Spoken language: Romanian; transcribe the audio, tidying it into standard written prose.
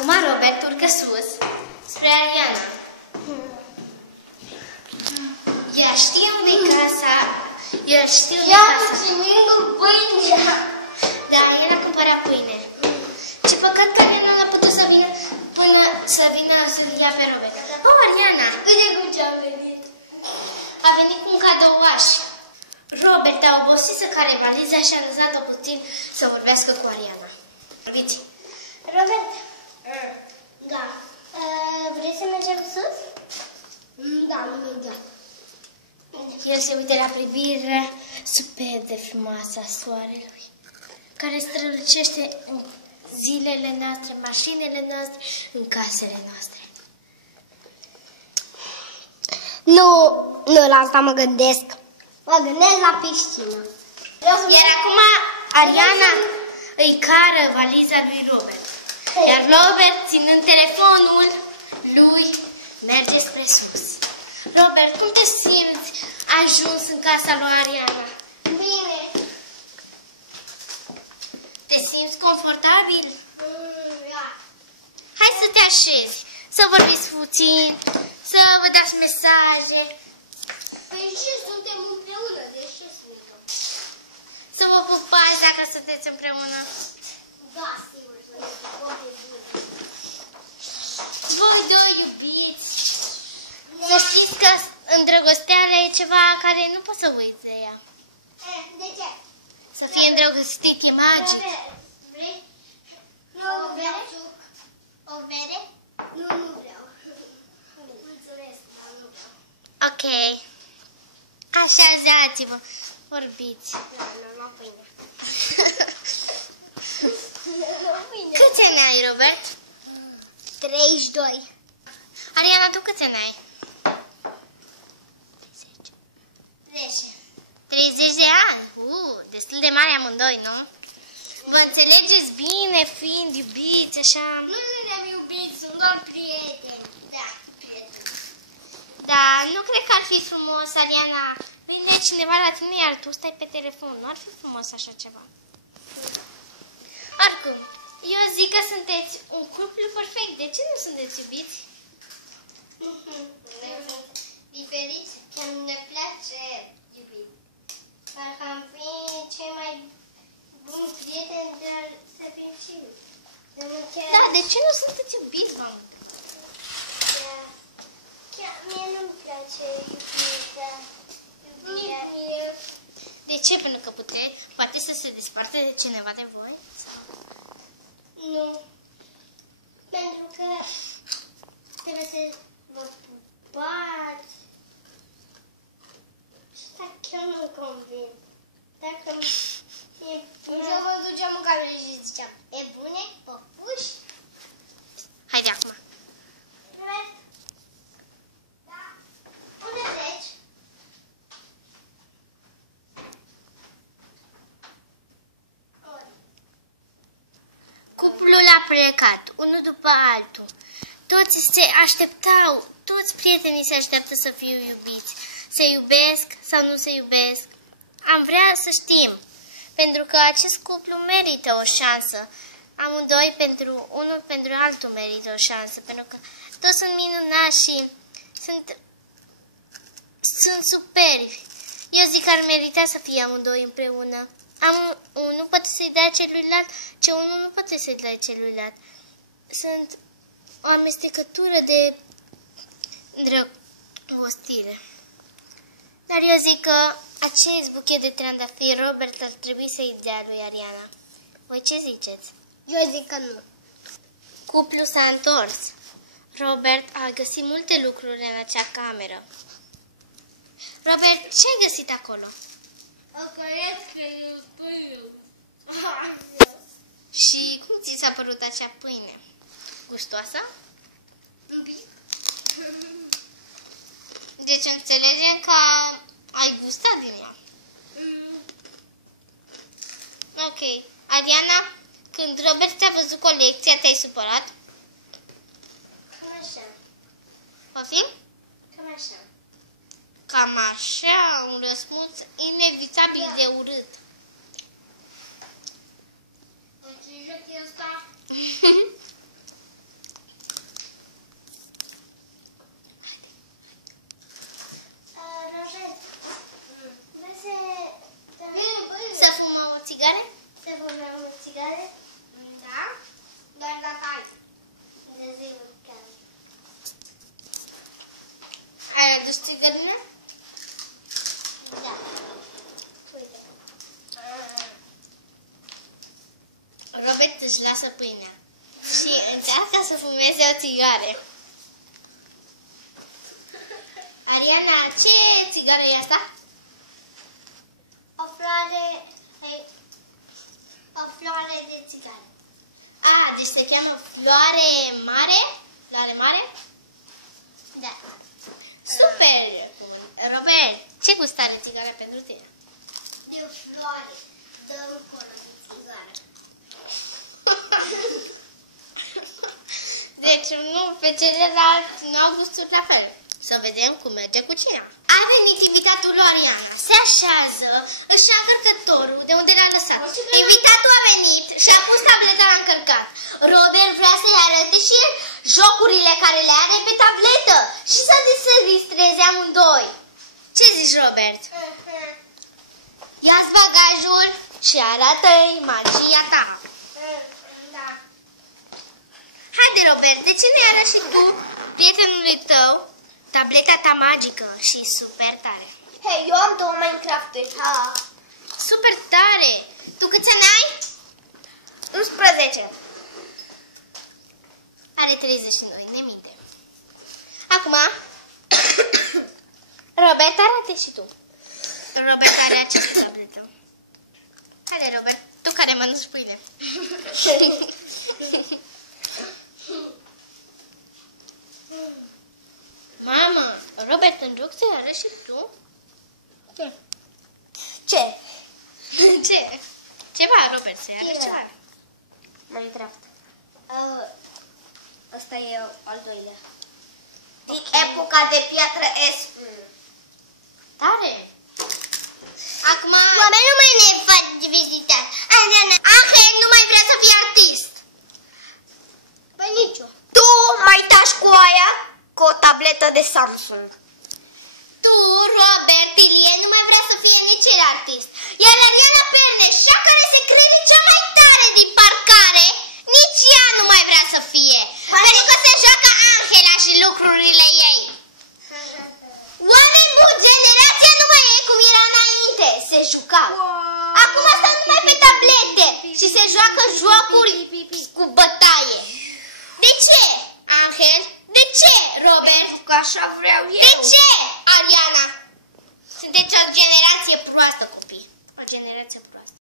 Acum Robert urcă sus spre Ariana. Ea știe unde e casa. El știe unde e casa. Da, el a cumpărat pâine. Ce păcat că Ariana n-a putut să vină până să vină să-l ia pe Robert. Oh, Ariana! Uite cum ce-am venit. A venit cu un cadouaș. Robert a obosit să care valiza și a lăsat-o puțin să vorbească cu Ariana. Vorbiți. Robert? Da. Vrei să mergem sus? Da, imediat. El se uită la privirea superb de frumoasă a soarelui, care strălucește în zilele noastre, mașinile noastre, în casele noastre. Nu la asta mă gândesc. Mă gândesc la piscină. Iar acum Ariana îi cară valiza lui Robert. Iar Robert, ținând telefonul lui, merge spre sus. Robert, cum te simți ajuns în casa lui Ariana? Bine. Te simți confortabil? Da. Hai să te așezi, să vorbiți puțin, să vă dați mesaje. Păi ce, suntem împreună, de ce suntem? Să vă pupați dacă sunteți împreună. Da, sigur, suntem bine. Voi doi iubiți. Să știți că îndrăgosteala e ceva care nu poți să uiți de ea. De ce? Să fie îndrăgostit e magic. Vrei? Nu vreau suc. O bere? Nu vreau. Mulțumesc, dar nu vreau. Ok. Așezați-vă. Vorbiți. Da, luăm pâine. Câți ani ai, Robert? 32. Ariana, tu câți ani ai? 10. 30 de ani? Destul de mari amândoi, nu? Vă înțelegeți bine fiind iubiți, așa? Nu suntem iubiți, sunt doar prieteni. Da. Da, nu cred că ar fi frumos, Ariana. Vine cineva la tine, iar tu stai pe telefon. Nu ar fi frumos așa ceva. Oricum, eu zic că sunteți un cuplu perfect. De ce nu sunteți iubiți? Noi sunt diferiți, chiar ne place iubit. Parcă am fi cei mai buni prieteni, dar să fim și iubiți. Da, de ce nu sunteți iubiți, mă? Chiar mie nu-mi place iubirea. Mie. De ce? Pentru că poate să se desparte de cineva de voi? Nu. Pentru că trebuie să vă pupați. Și asta chiar nu-mi convine. Dacă e bine... Să vă duceam în cameră și ziceam, e bune, păpuși? Haide acum. Da. Unde pleci? Cuplul a plecat, unul după altul. Toți se așteptau, toți prietenii se așteaptă să fie iubiți. Se iubesc sau nu se iubesc? Am vrea să știm, pentru că acest cuplu merită o șansă. Amândoi, unul pentru altul merită o șansă, pentru că toți sunt minunați și sunt superbi. Eu zic că ar merita să fie amândoi împreună. Unul poate să-i dea celuilalt, ce unul nu poate să-i dea celuilalt. Sunt o amestecătură de îndrăgostire. Dar eu zic că acest buchet de trandafiri Robert ar trebui să-i dea lui Ariana. Voi ce ziceți? Eu zic că nu. Cuplul s-a întors. Robert a găsit multe lucruri în acea cameră. Robert, ce ai găsit acolo? O căiescă de pâine. Și cum ți s-a părut acea pâine? Gustoasă? Un pic. Deci înțelegem că ai gustat din ea. Ok. Ariana, când Robert te-a văzut colecția, te-ai supărat? Cam așa. Poftim? Cam așa. Cam așa, un răspuns inevitabil de urât. Înțelegi ăsta? Să fumăm țigare? Da? Doar dacă ai. De zi mâncare. Ai adus țigările? Da. Uite. Robert își lasă pâinea și încearcă să fumeze o țigară. Ariana, ce țigară e asta? O floare... O floare de țigară. A, deci se cheamă floare mare? Floare mare? Da. Super! Robert, ce gust are țigara pentru tine? De o floare. Dă-mi cola de țigară. Deci nu, pe celelalte nu au gusturi la fel. Să vedem cum merge cu cina. A venit invitatul lui Ariana. Se așează, își ia încărcătorul de unde l-a lăsat. Invitatul a venit și a pus tableta la încărcat. Robert vrea să-i arate și el jocurile care le are pe tabletă și să se distreze amândoi. Ce zici, Robert? Ia-ți bagajul și arată-i magia ta. Da. Haide, Robert, de ce nu-i arăți și tu prietenului tău tableta ta magică și super tare? Hei, eu am 2 Minecraft-uri. Ha. Super tare! Tu câți ani ai? 11. Are 32, ne minte. Acum, Robert, arate și tu. Robert are această tabletă. Haide, Robert, tu care mănânci pâine. Mama, Robert, în joc să-i arăți și tu? Ce? Ce? Ceva, Robert, să-i arăți ceva. Minecraft. Ăsta e al doilea. Din Ok. epoca de piatră S. Tare! Acum... Oamenii nu mai ne fac vizitat. Angel nu mai vrea să fie artist. Păi nici eu. Tu mai tași cu aia cu o tabletă de Samsung. Tu, Robert, Ilie, nu mai vrea să fie nici el artist. Iar Ariana Perneșa, care se crede cea mai tare din parcare, nici ea nu mai vrea să fie. Pentru că se joacă Angela și lucrurile ei. Oameni buni, generația nu mai e cum era înainte. Se jucau. Acum stau numai pe tablete și se joacă jocuri cu bătaie. De ce, Angel? De ce, Robert? Că așa vreau eu. De ce, Ariana? Sunteți o generație proastă, copii. O generație proastă.